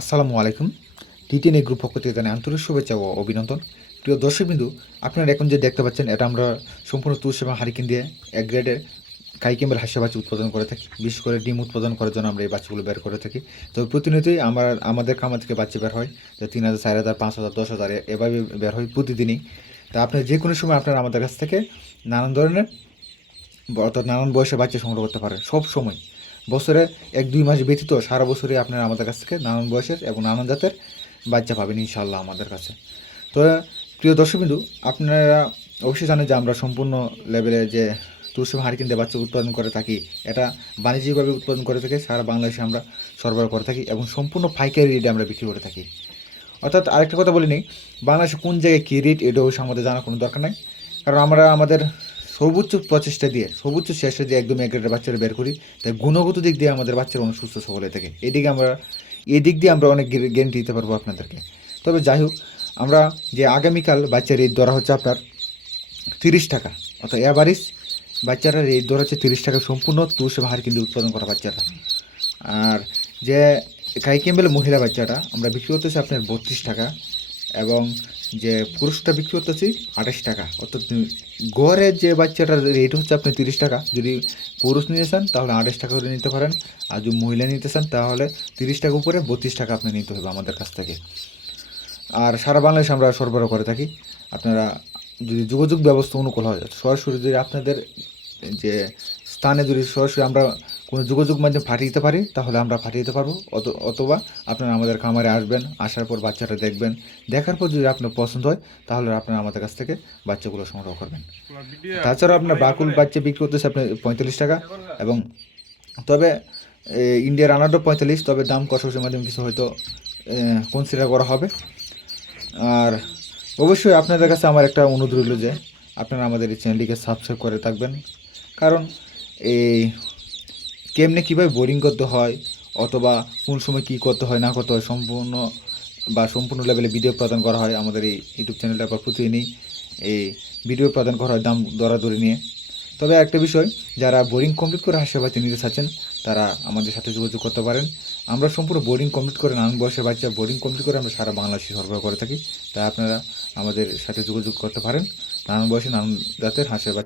আসসালামু আলাইকুম। টি10 গ্রুপ পক্ষ থেকে জানাই আন্তরিক শুভেচ্ছা ও অভিনন্দন। প্রিয় দর্শকবিন্দু, আপনারা এখন যে দেখতে পাচ্ছেন এটা আমরা সম্পূর্ণ তুষ এবং হারিকেন দিয়ে এক গ্রেডের কাইকেম্বেল হাঁসের বাচ্চা উৎপাদন করে থাকি। বিশেষ করে ডিম উৎপাদন করার জন্য আমরা এই বাচ্চাগুলো বের করে থাকি। তবে প্রতিনিয়তই আমাদের খামার থেকে বাচ্চা বের হয়, যে 3,000, 4,000, 5,000, 10,000 এভাবে বের হয় প্রতিদিনই। তা আপনার যে কোনো সময় আপনারা আমাদের কাছ থেকে নানান ধরনের অর্থাৎ নানান বয়সের বাচ্চা সংগ্রহ করতে পারেন সব সময়। বছরে 1-2 মাস ব্যতীত সারা বছরই আপনারা আমাদের কাছ থেকে নানান বয়সের এবং নানান জাতের বাচ্চা পাবেন ইনশাআল্লাহ আমাদের কাছে। তো প্রিয় দর্শকবিন্দু, আপনারা অবশ্যই জানেন যে আমরা সম্পূর্ণ লেভেলে যে তুলসী হারিকেন দিয়ে বাচ্চা উৎপাদন করে থাকি, এটা বাণিজ্যিকভাবে উৎপাদন করে থাকি সারা বাংলাদেশে আমরা সরবরাহ করে থাকি এবং সম্পূর্ণ পাইকারি রেটে আমরা বিক্রি করে থাকি। অর্থাৎ আরেকটা কথা বলে নিই, বাংলাদেশে কোন জায়গায় কী রেট এটা অবশ্যই আমাদের জানার কোনো দরকার নাই, কারণ আমরা আমাদের সর্বোচ্চ প্রচেষ্টা দিয়ে সর্বোচ্চ চেষ্টা দিয়ে একদম এক গ্রেডের বাচ্চারা বের করি। তাই গুণগত দিক দিয়ে আমাদের বাচ্চারা অনেক সুস্থ সবল হয়ে থাকে। এই দিক দিয়ে আমরা অনেক গ্যারেন্টি দিতে পারবো আপনাদেরকে। তবে যাই হোক, আমরা যে আগামীকাল বাচ্চার রেট ধরা হচ্ছে আপনার 30 টাকা, অর্থাৎ অ্যাভারেজ বাচ্চারা রেট ধরা হচ্ছে 30 টাকা, সম্পূর্ণ তুষ এবং হাড়কিন্দি উৎপাদন করা বাচ্চারা। আর যে কাইকেম্বেল মহিলা বাচ্চাটা আমরা বিক্রি করতেছি আপনার 32 টাকা, এবং যে পুরুষটা বিক্রি করতেছি 28 টাকা। অর্থাৎ গড়ের যে বাচ্চাটার রেট হচ্ছে আপনি 30 টাকা। যদি পুরুষ নিতে চান তাহলে 28 টাকা করে নিতে পারেন, আর যদি মহিলা নিতে চান তাহলে 30 টাকা উপরে 32 টাকা আপনি নিতে হবে আমাদের কাছ থেকে। আর সারা বাংলাদেশে আমরা সরবরাহ করে থাকি। আপনারা যদি যোগাযোগ ব্যবস্থা অনুকূল হয়, সরাসরি যদি আপনাদের যে স্থানে যদি সরাসরি আমরা কোনো যোগাযোগ মাধ্যমে পাঠিয়ে দিতে পারি তাহলে আমরা পাঠিয়ে দিতে পারবো, অথবা আপনারা আমাদের খামারে আসবেন, আসার পর বাচ্চাটা দেখবেন, দেখার পর যদি আপনার পছন্দ হয় তাহলে আপনারা আমাদের কাছ থেকে বাচ্চাগুলো সংগ্রহ করবেন। তাছাড়া আপনার বাকুল বাচ্চা বিক্রি করতেছে আপনার 45 টাকা, এবং তবে ইন্ডিয়ার আনারও 45, তবে দাম কষাকষির মাধ্যমে কিছু হয়তো কনসিডার করা হবে। আর অবশ্যই আপনাদের কাছে আমার একটা অনুরোধ রইল যে আপনারা আমাদের এই চ্যানেলটিকে সাবস্ক্রাইব করে থাকবেন, কারণ এই কেমনে কীভাবে বোরিং করতে হয় অথবা কোন সময় কী করতে হয় না করতে হয় সম্পূর্ণ লেভেলে ভিডিও প্রদান করা হয় আমাদের এই ইউটিউব চ্যানেলটার পর প্রতিদিনই এই ভিডিও প্রদান করা হয় দাম দরাদরি নিয়ে। তবে একটা বিষয়, যারা বোরিং কমপ্লিট করে হাঁসের বাচ্চা নিতে চাচ্ছেন তারা আমাদের সাথে যোগাযোগ করতে পারেন। আমরা সম্পূর্ণ বোর্ডিং কমপ্লিট করে নানান বয়সের বাচ্চা বোর্ডিং কমপ্লিট করে আমরা সারা বাংলাদেশে সরবরাহ করে থাকি। তাই আপনারা আমাদের সাথে যোগাযোগ করতে পারেন নানান বয়সে নানান জাতের হাঁসের বাচ্চা